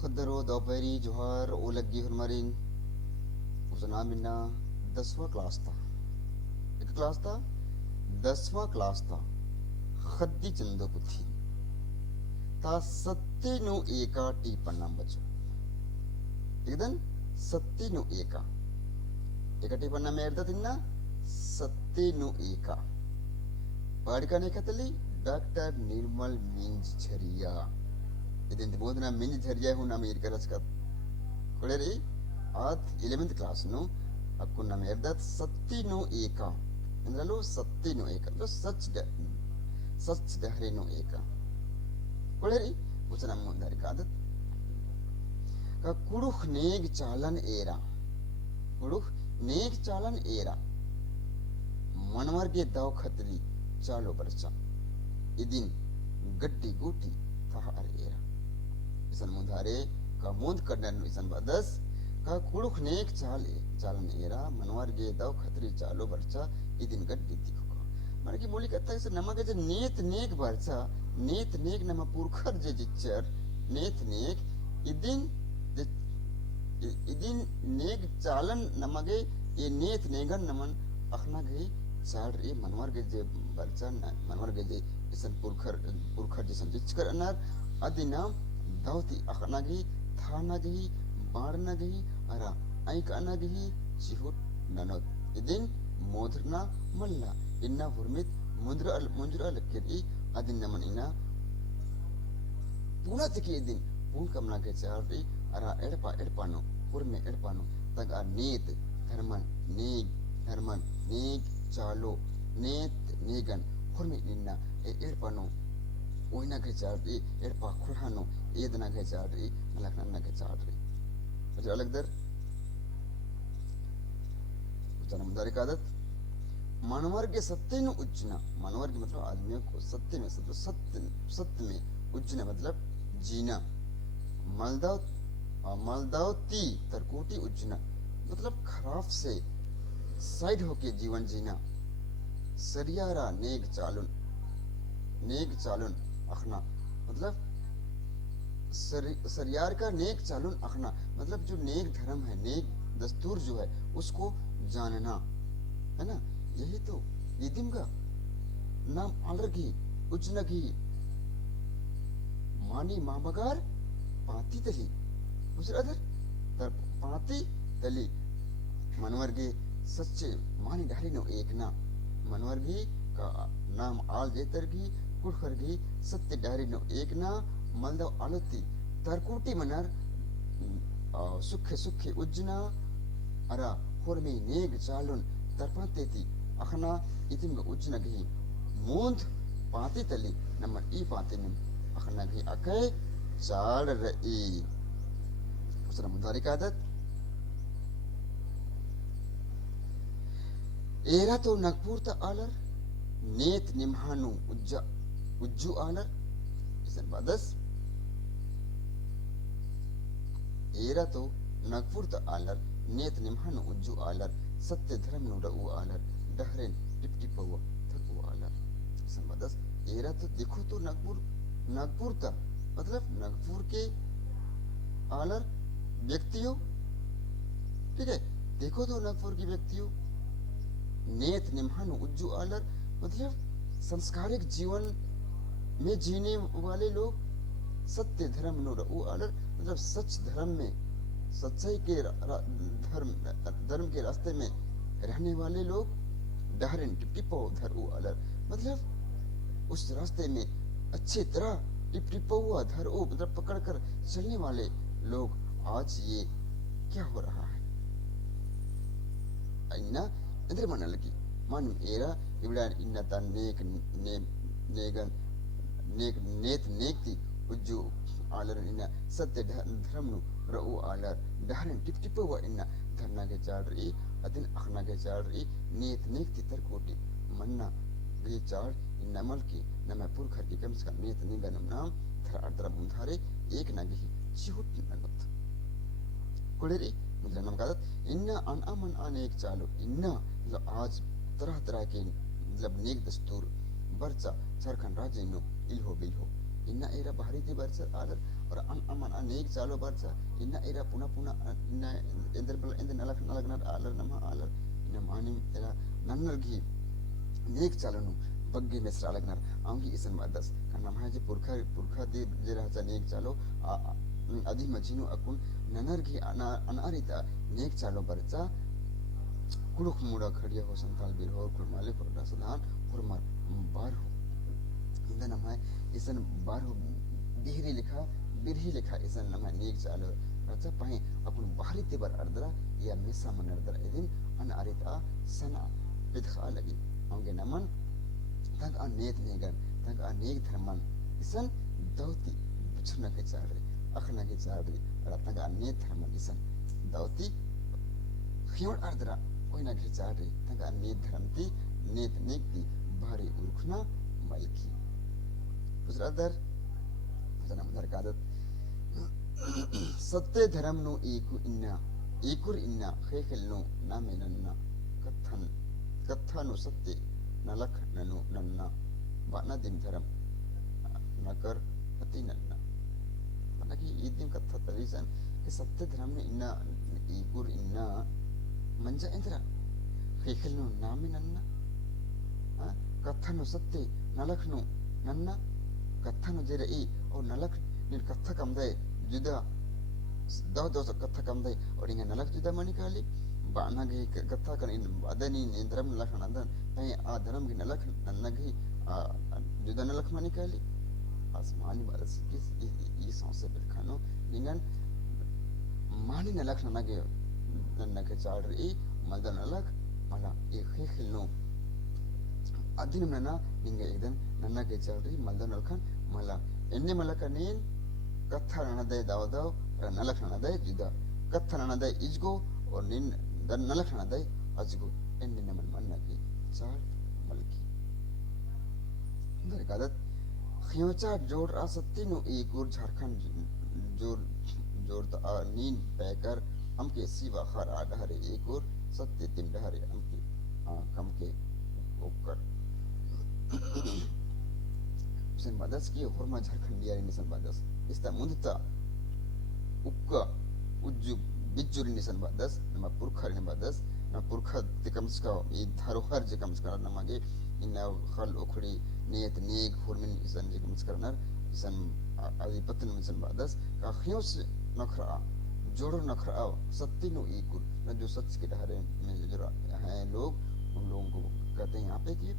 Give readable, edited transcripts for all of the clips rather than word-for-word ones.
खदरो दोपहरी जोहर ओ लगी हरमरिन उसना मिन्ना 10वां क्लास था। एक क्लास था 10वां क्लास था। खद्दी चंदो पुथी ता सत्ते नु एका टीपन्ना बचो एकदम सत्ते नु एका टीपन्ना में अर्थ तिन्ना सत्ते नु एका पाड़काने कतली डॉक्टर निर्मल मिंज झरिया ಇದೆಂತ ಬೋಧನ ಮಿಂಜ್ ಝರಿಯಾ ಹೂ ನಮ್ಮ ಇರ್ಕರಸ್ಕ ಕೊಳೆರಿ ಆತ್ 11th ಕ್ಲಾಸ್ ನು ಅಕ್ಕು ನಮ್ಮ ಎರ್ದತ್ ಸತ್ತಿನು ಏಕ ಅಂದ್ರಲು ಸತ್ತಿನು ಏಕ ಅಂದ್ರೆ ಸಚ್ ಡಹರಿನು ಏಕ ಕೊಳೆರಿ ಉಸನ ಮುಂದಾರಿ ಕಾದತ್ का कुड़ुख नेग चालन एरा कुड़ुख नेग चालन एरा मनवर के दाव खतरी चालो बरचा इदिन गट्टी गुटी था अर एरा इसन मुधारे का मुंद करने इसन बदस का कुड़ुख नेक चालन एरा मनवर गे दाव खतरी चालो बरचा इदिन गट्टी दिखो माने की बोली कहता है नमक जे नेत नेक बरचा नेत नेक नम पुरखर जे जिच्चर नेत नेक इदिन नेक चालन नमगे ये नेत नेगन नमन अखना गई चाल रे मनवर गे जे बरचा मनवर गे जे इसन पुरखर जिसन जिचकर अनर अदिना दावती अखना गई थाना गई बारना गई अरा ऐक अना गई चिहुट ननोत इदिन मोधरना मल्ला इन्ना हुरमित मुंजरा लक्केरी अदिन नमन इना पूना तकी इदिन पून कमना के चाल रे अरा एड़पानो पुरमे एड़पानो तग आ नेत धर्मन नेग चालो नेत नेगन हुरमे इन्ना एड़पानो ओइना के चाल रे एड़पा खुरहानो एदना के चाल रे मलकना के चाल रे मुझे अलग दर जन्म दारी का आदत मनवर के सत्य नु उज्जना मनवर के मतलब आदमियों को सत्य में उज्जना मतलब जीना मलदावती तरकोटी उज्जना मतलब खराब से साइड होके जीवन जीना सरियारा नेग चालुन अखना मतलब सरियार का नेक चालुन अखना मतलब जो नेक धर्म है नेक दस्तूर जो है उसको जानना है ना यही तो इदिम का नाम अलरगी उज्नगी मानी मामगार पाती तली दूसरा दर तर पाती तली मनवर्गी सच्चे मानी ढाली नो एक ना मनवर्गी का नाम आल जेतरगी कुड़खरगी सत्य ढाली नो एक ना मलदव आलती तरकुटी मनर सुखे उज्जना अरा होरमी नेग चालुन तरपाते थी अखना इतिम का उज्जना गही मूंद पाती तली नम्बर ई पाती निम अखना गही अके चाल रई उसरा मुदारी का आदत एरा तो नगपुर ता आलर नेत निम्हानु उज्जु आलर इसन बादस एरा तो नगपुर ता आलर नेत निम्हानु उज्जु आलर सत्य धर्म नु रऊ आलर डहरेन टिपटिपव थकु आलर इसन बादस एरा तो देखो तो नगपुर ता मतलब नगपुर के आलर व्यक्तियों ठीक है देखो तो नगपुर की व्यक्तियों नेत निम्हानु उज्जु आलर मतलब संस्कारिक जीवन में जीने वाले लोग सत्य धर्म नु रऊ आलर मतलब सच धर्म में सच्चाई के धर्म के रास्ते में रहने वाले लोग डहरन टिपटिपो धरऊ अलर मतलब उस रास्ते में अच्छी तरह टिपटिपो धरऊ मतलब पकड़कर चलने वाले लोग आज ये क्या हो रहा है इन्ना इंद्र मन लगी मन एरा इवड़ा इन्ना ता नेक थी उज्जु आलर इन्ना सत्य धर्म नु रऊ आलर डहरन टिपटिपो इन्ना धरना के चाल रही अदिन अखना के चाल रही नेक थी तरकोटी मन्ना गे चाल इन्ना मल की नमे पुरखर की कम से कम नेत निगनम नाम थर अर्द्रा बुंधारे एक नगी चिहुट नगत कुड़ेरी मतलब नम कादत इन्ना अन अनेक चालो इन्ना मतलब आज तरह के मतलब नेक दस्तूर बरचा झारखंड राज्य no इल्हो बिल्हो inna era bahari ti barca alar or an aman anek chalo barca inna era puna puna inna ender bal ender nalak nalagnar alar nama alar inna manim era nannargi nek chalanu bagge mesra lagnar angi isan madas karena mahaje purkha di jera cha nek chalo adi majinu akun nanargi anarita nek chalo barca kuluk muda khadiya ho santal bir ho kurmale kurda sadan kurmar bar ho इंदा नाम है इसन बारह बिरही लिखा इसन नाम है नीक चालो रचा पाए अपन बाहरी तिबर अर्दरा या मिसा मन अर्दरा इदिन अन अरिता सना बिदखा लगी आंगे नमन तंग अनेत नेगन तंग अनेक धर्मन इसन दौती बुचना के चारे अखना के चारे रतंग अनेत धर्मन इसन दौती खियोर अर्दरा कोई ना के चारे तंग अनेत धर्मती नेत नेकती भारी उर्खना मलकी गुजरातर जन्म दरकादत सत्य धर्म नो एकुर इन्ना खेखल नो नामे नन्ना कत्था नो सत्य नलख ननु नन्ना बाना दिन धर्म नकर अति नन्ना माना कि ये दिन कत्था तरीसन कि सत्य धर्म ने इन्ना एकुर इन्ना मंजा इंद्रा खेखल नो नामे नन्ना कत्था नो सत्य नलख नो नन्ना कत्था नो जेरे ई और नलख निर कत्था कम दे जुदा दो कत्था कम दे और इंगे नलख जुदा मनी काली बाना गे कत्था कर इन अदनी इंद्रम नलख नंदन तय आ धर्म की नलख नन्नगी जुदा नलख मनी काली आसमानी बारस किस ये सांसे बिलखानो निगन मानी नलख नन्नगे नन्नगे चाड़ ई मलदा नलख मला ये खिलनो अदिनम नना निंगे इदन नन्ना के चाड़ी मलदन अलखन मला एन्ने मलका नीन कत्था ननदे दावदाव र नलख ननदे जुदा कत्था ननदे इजगो और नीन दन नलख ननदे अजगो एन्ने नमन मन्ना की चाड़ मलकी दरकादत खियोचा जोड़ आ सत्ती नो एकुर झारखंड जोड़ ता नीन पैकर हमके सीवा खर आ डहरे एकुर सत्य तिम डहरे हमके कम के ओकर sen badas ki horma Jharkhand यारी निसन badas इस्ता मुदता उक्का उज्जु बिज्जुरी निसन badas nama पुरखा ने badas na पुरखा तिकमस्का ये धरोहर जिकमस्का नमागे इन्ना खल ओखड़ी नियत नेक hormin इसन जिकमस्का नर इसन आदिपतन निसन badas का खियोस नखरा जोड़ो नखरा सत्ती नो इकुर न जो सच के डहरे में जो हैं लोग उन लोगों को कहते हैं यहाँ पे कि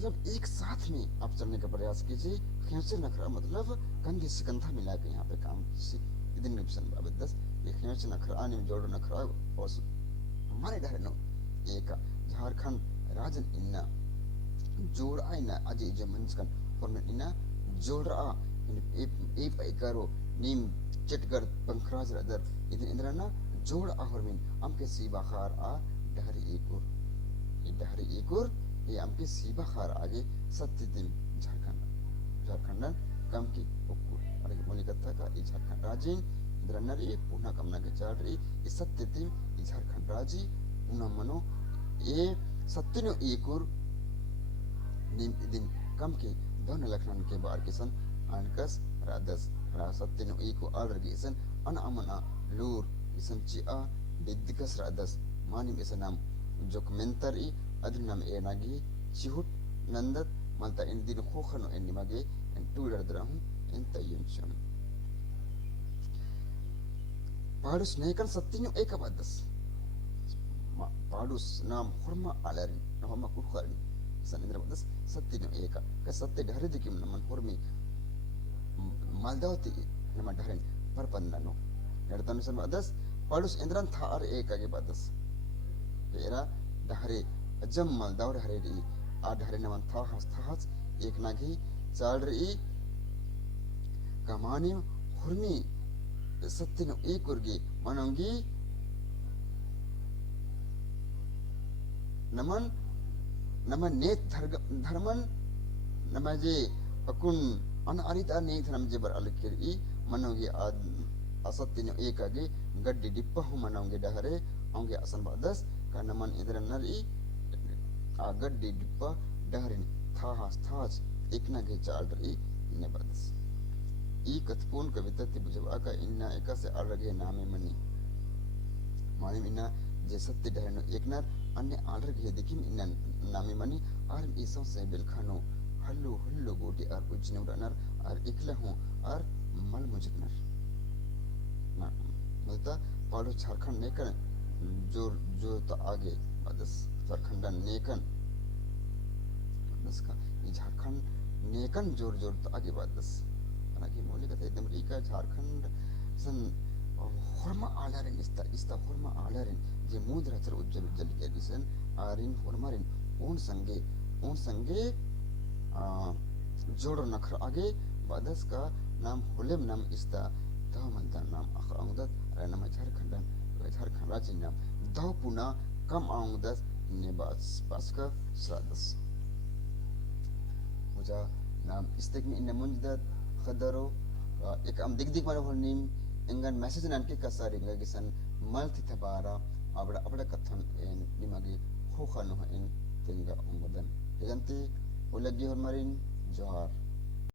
मतलब एक साथ में आप चलने का प्रयास कीजिए खियोचे नखरा मतलब कंधे से कंधा मिला के यहाँ पे काम कीजिए इदिन निप्सन बाबत 10 ये खियोचे नखरा आने में जोड़ो नखरा और हमारे डर नो एक झारखंड राजन इन्ना जोड़ आइना अजय जमंसकन और मैं इन्ना जोड़ आ ए पैकारो नीम चटगर पंखराज रदर इदिन इंद्रना जोड़ आ और मैं हम के सीबाखार आ डहरी एकुर ये हमके सीबा खार आगे सत्य दिन झारखंड कम की उक्कुर और मोलिकत्ता का ये झारखंड राजी इंद्रनर ये पुना कमना के चाड़ रही ये सत्य दिन ये झारखंड राजी पुना मनो ये सत्य नो एकुर निम दिन कम के दोनों लक्षण के बार के सन अनकस रादस रा सत्य नो एको आदर के सन अन अमना लूर इसन चिआ दिद्दिकस रादस मानिम इसन नाम जोकमेंटरी अदुनम एनागी Chihut नंदत malta in din khokhano en nimage en tular drahum en tayunchum padus nekan sattinyo ekabadas padus nam khurma alari nama kukhari sanindra badas sattinyo eka ka satte dhare dikim naman khurmi maldawti nama dharen parpannano nertanu san badas padus endran thar eka ge badas era dhare ajam maldaw dhare ri आ ढरे नमन था हस्ताहस एक नागी चाल रही कमानी हुर्मी सत्य no एक उर्गी मनोंगी नमन नमन नेत धर्मन नमजे अकुन अन अरिता नेत नमजे बर अलकिरी मनोंगी असत्य नो एक आगे गड्डी डिप्पा हूँ मनोंगे डहरे होंगे असन बादस का नमन इधर नरी आगड्डी डिप्पा डहरिन थास एक ना के चाल रही ने बदस ई कथपूर्ण कविता ति बुझब आका इन्ना एका से अलगे नामे मनी माने इन्ना जे सत्य डहनो एकनार अन्य अलगे देखिम इन्ना नामे मनी आर ईसो से बिलखानो हल्लू हल्लू गोटी आर उजने उड़नर आर इकला हूं आर मल मुजकनर ना मतलब पालो झारखंड नेकन जोर जो तो आगे बदस झारखंड नेकन बदस का ये झारखंड नेकन जोर जोर तो आगे बदस ना कि मोले का एकदम रीका झारखंड सन horma alarin ista horma alarin je mudra char ujjal ujjal ke disen arin hormarin un sange जोड़ नखर आगे बादस का नाम हुलेम नाम इस्ता दह मंता नाम अख आंगदत अरे नाम झारखंड राज्य नाम दह पुना कम आंगदत ने बास का सादस मुझा नाम इस्तेक में इन मुंजदत खदरो एक am dik mana honim engan message nan ke kasari ngagisan malti tabara abda kathan en nimagi ho khano en tenga umbadan heganti ulagi hormarin johar